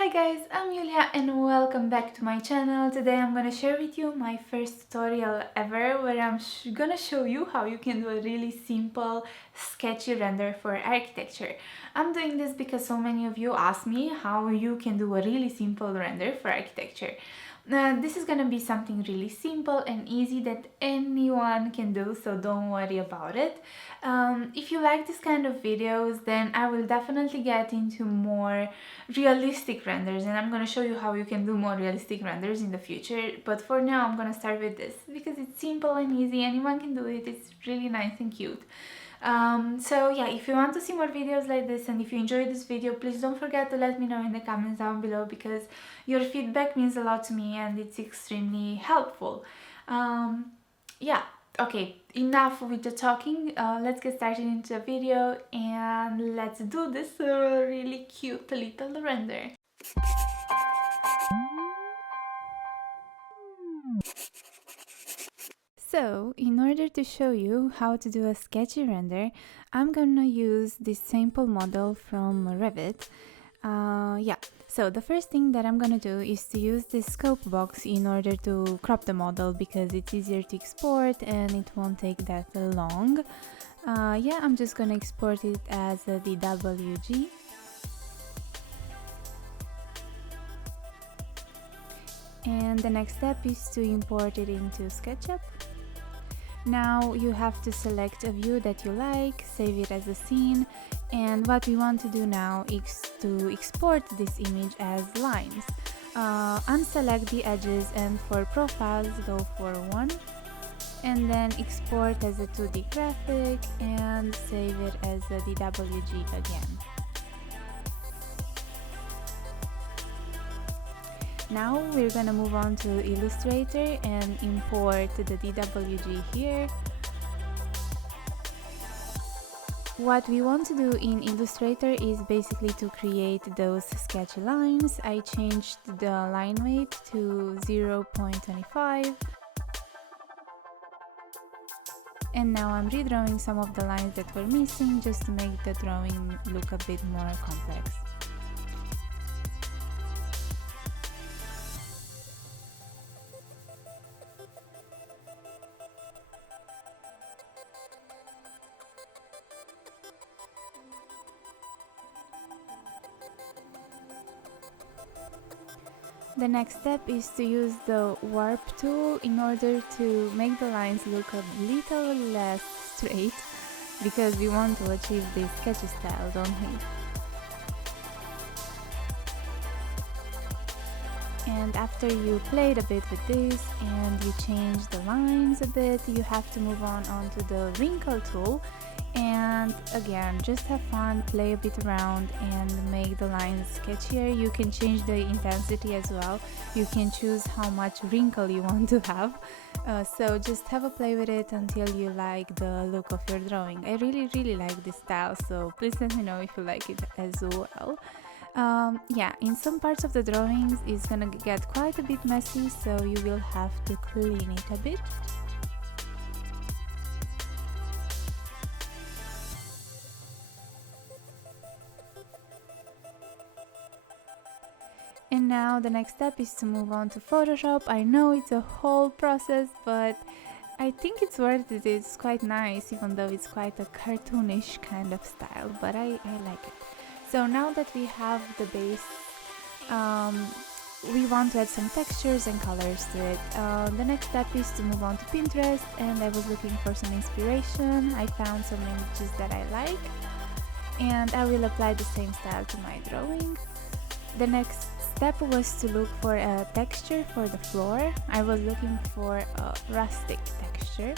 Hi guys, I'm Iulia and welcome back to my channel. Today I'm gonna share with you my first tutorial ever where I'm gonna show you how you can do a really simple sketchy render for architecture. I'm doing this because so many of you asked me how you can do a really simple render for architecture. This is gonna be something really simple and easy that anyone can do, so don't worry about it. If you like this kind of videos, then I will definitely get into more realistic renders, and I'm gonna show you how you can do more realistic renders in the future. But for now, I'm gonna start with this because it's simple and easy, anyone can do it. It's really nice and cute. So yeah, if you want to see more videos like this and if you enjoyed this video, please don't forget to let me know in the comments down below because your feedback means a lot to me and it's extremely helpful. Yeah, okay, enough with the talking. Let's get started into the video and let's do this really cute little render. So, in order to show you how to do a sketchy render, I'm gonna use this sample model from Revit. So the first thing that I'm gonna do is to use this scope box in order to crop the model because it's easier to export and it won't take that long. I'm just gonna export it as a DWG. And the next step is to import it into SketchUp. Now you have to select a view that you like, save it as a scene, and what we want to do now is to export this image as lines. Unselect the edges and for profiles go for 1, and then export as a 2D graphic and save it as a DWG again. Now we're gonna move on to Illustrator and import the DWG here. What we want to do in Illustrator is basically to create those sketchy lines. I changed the line weight to 0.25. And now I'm redrawing some of the lines that were missing just to make the drawing look a bit more complex. The next step is to use the warp tool in order to make the lines look a little less straight because we want to achieve this sketchy style, don't we? And after you played a bit with this and you change the lines a bit, you have to move on onto the wrinkle tool. And again, just have fun, play a bit around and make the lines sketchier. You can change the intensity as well. You can choose how much wrinkle you want to have. So just have a play with it until you like the look of your drawing. I really like this style, so please let me know if you like it as well. In some parts of the drawings it's gonna get quite a bit messy, so you will have to clean it a bit. And now the next step is to move on to Photoshop. I know it's a whole process, but I think it's worth it. It's quite nice, even though it's quite a cartoonish kind of style, but I like it. So now that we have the base, we want to add some textures and colors to it. The next step is to move on to Pinterest, and I was looking for some inspiration. I found some images that I like, and I will apply the same style to my drawing. The next step was to look for a texture for the floor. I was looking for a rustic texture.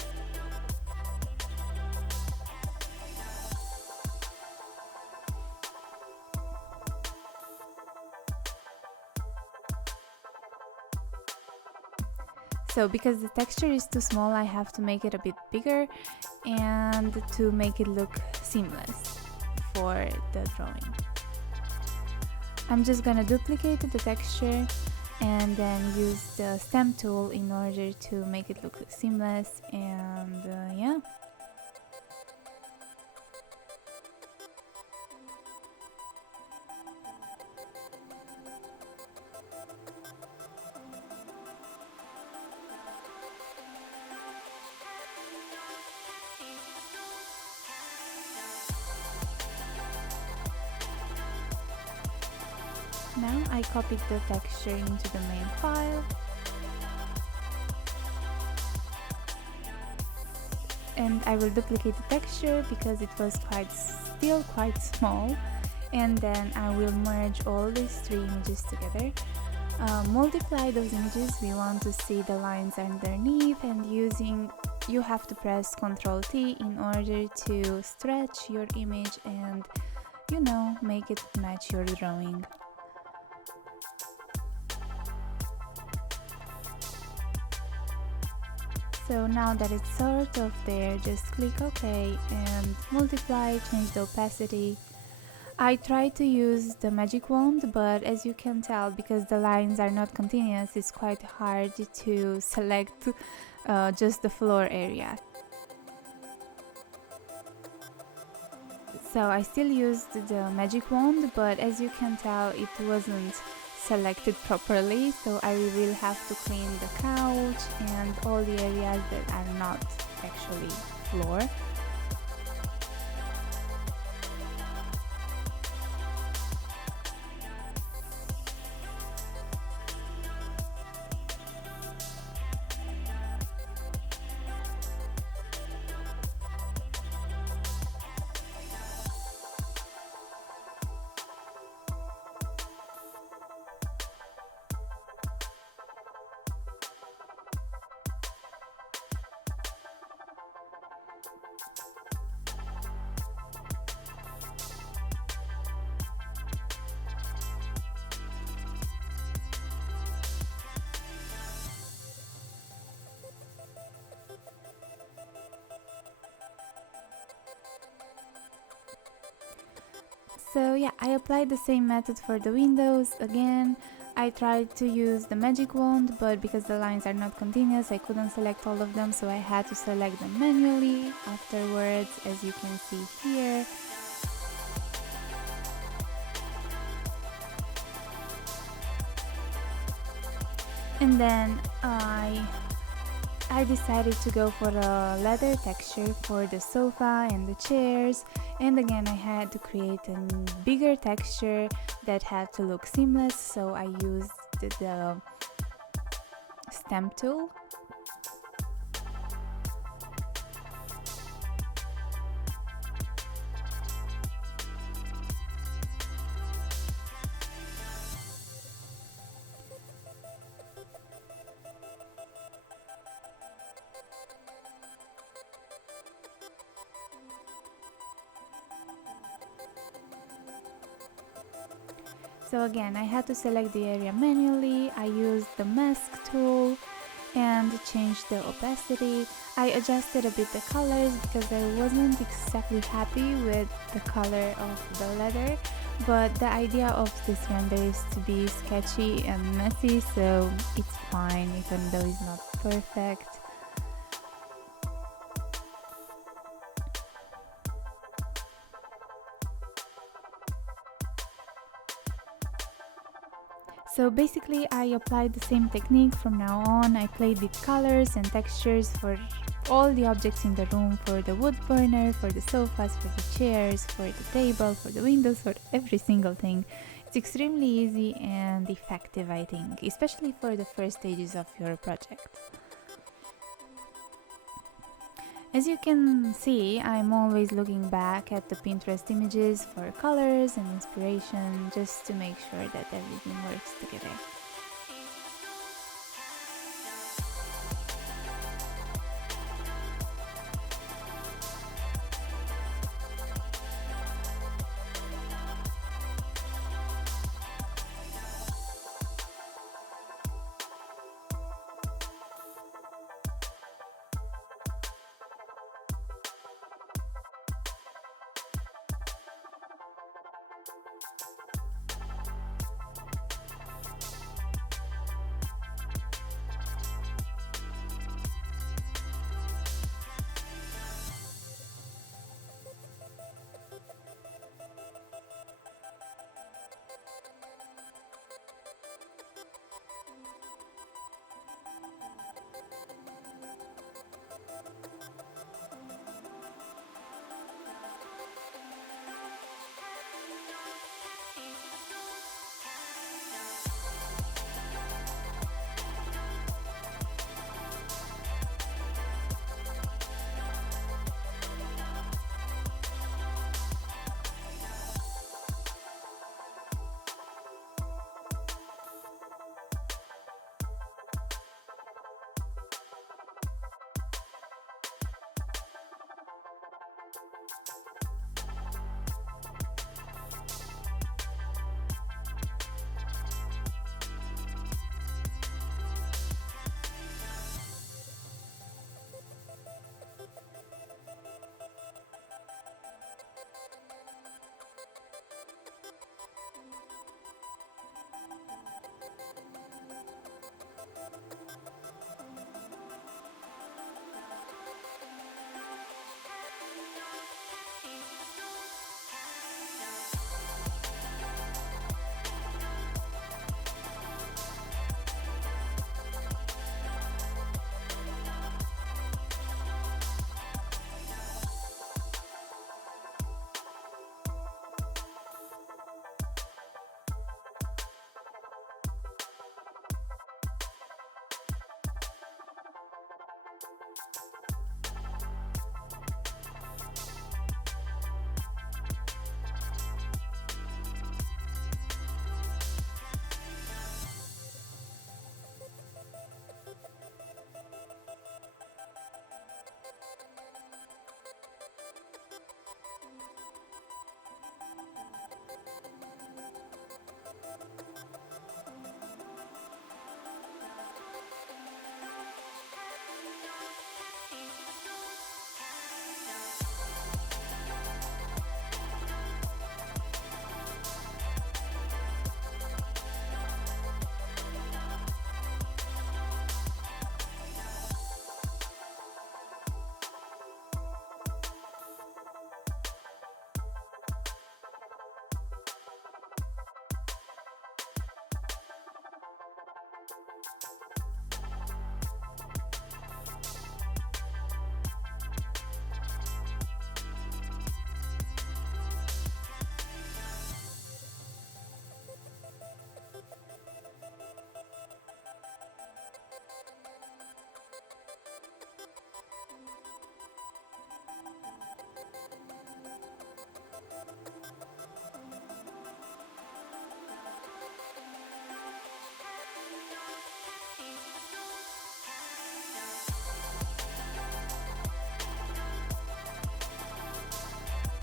So because the texture is too small, I have to make it a bit bigger and to make it look seamless for the drawing. I'm just gonna duplicate the texture and then use the stamp tool in order to make it look seamless, and yeah. Now I copied the texture into the main file, and I will duplicate the texture because it was still quite small, and then I will merge all these three images together. Multiply those images. We want to see the lines underneath, and you have to press Ctrl T in order to stretch your image and make it match your drawing. So now that it's sort of there, just click OK and multiply, change the opacity. I tried to use the magic wand, but as you can tell, because the lines are not continuous, it's quite hard to select just the floor area. So I still used the magic wand, but as you can tell, it wasn't selected properly, so I will have to clean the couch and all the areas that are not actually floor. So yeah, I applied the same method for the windows. Again, I tried to use the magic wand, but because the lines are not continuous, I couldn't select all of them, so I had to select them manually afterwards, as you can see here. And then I decided to go for a leather texture for the sofa and the chairs, and again I had to create a bigger texture that had to look seamless, so I used the stamp tool. So again, I had to select the area manually. I used the mask tool and changed the opacity. I adjusted a bit the colors because I wasn't exactly happy with the color of the leather, but the idea of this render is to be sketchy and messy, so it's fine even though it's not perfect. So basically I applied the same technique from now on. I played with colors and textures for all the objects in the room, for the wood burner, for the sofas, for the chairs, for the table, for the windows, for every single thing. It's extremely easy and effective, I think, especially for the first stages of your project. As you can see, I'm always looking back at the Pinterest images for colors and inspiration, just to make sure that everything works together.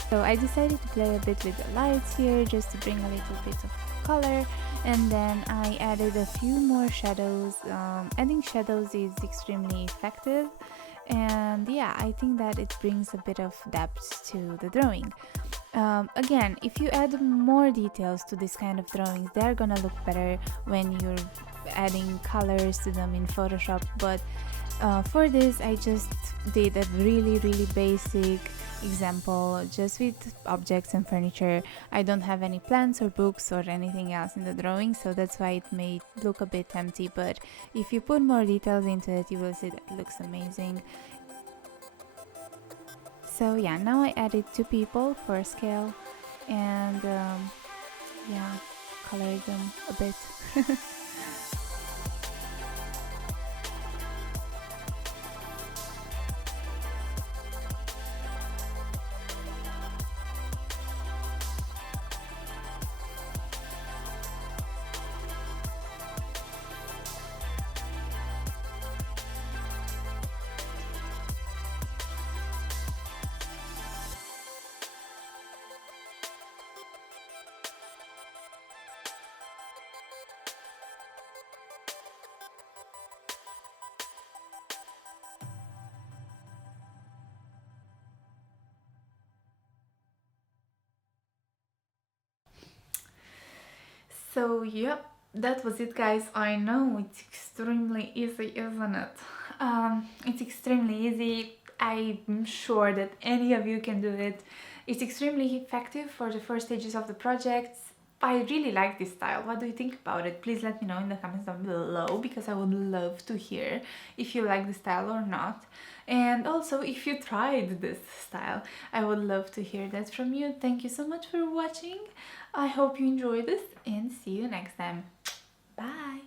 So I decided to play a bit with the lights here just to bring a little bit of color, and then I added a few more shadows. Adding shadows is extremely effective, and yeah, I think that it brings a bit of depth to the drawing. Again, if you add more details to this kind of drawings, they're gonna look better when you're adding colors to them in Photoshop, but for this I just did a really basic example just with objects and furniture. I don't have any plants or books or anything else in the drawing, so that's why it may look a bit empty, but if you put more details into it, you will see that it looks amazing. So yeah, now I added two people for scale, and yeah, colored them a bit. So yep, that was it, guys. I know it's extremely easy, isn't it? It's extremely easy. I'm sure that any of you can do it. It's extremely effective for the first stages of the projects. I really like this style. What do you think about it? Please let me know in the comments down below, because I would love to hear if you like the style or not. And also, if you tried this style, I would love to hear that from you. Thank you so much for watching. I hope you enjoyed this, and see you next time. Bye!